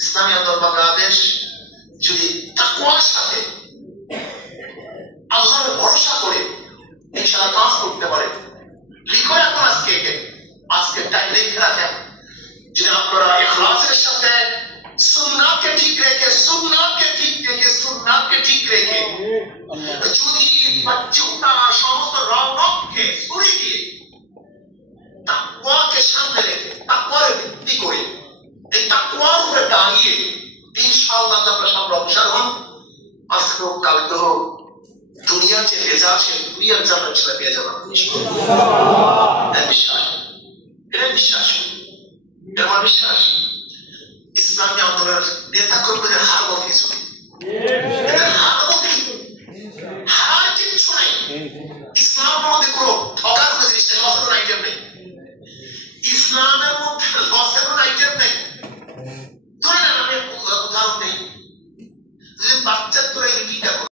ইসলামী আন্দোলন বাংলাদেশ যদি তাকওয়ার সাথে আল্লাহর ভরসা করে ইনশাআল্লাহ কাজ করতে পারে, লিখো এখন আজকে তাই লিখে রাখেন, যদি আপনারা ইখলাসের সাথে সুন্নাহকে ঠিক রেখে যদি বাচ্চুটা সমস্ত রঙকে সরিয়ে দিয়ে তাকওয়াকে সামনে রেখে তাকওয়ার ভিত্তি করে এই তাকওয়ার উপরে দাঁড়িয়ে ইনশাআল্লাহ আপনারা সব অবসর হন। আজকে হোক কালকে হোক দুনিয়ার যে রেজাল্ট সে দুনিয়ার জান্নাত ছেলে পেয়ে যাবেন বিশ্বাস, এটা বিশ্বাস, এটা আমার বিশ্বাস। ইসলামী আন্দোলনের নেতা কর্মীদের হার বল কিছু হার কিচ্ছু নাই। ইসলামের মধ্যে কোনো ঠকার কোনো জিনিস নেই, লসের কোনো আইটেম নেই। ইসলামের মধ্যে লসের কোনো আইটেম নেই। ধরে নেন আমি উদাহরণ নেই, বাচ্চার তোরা কি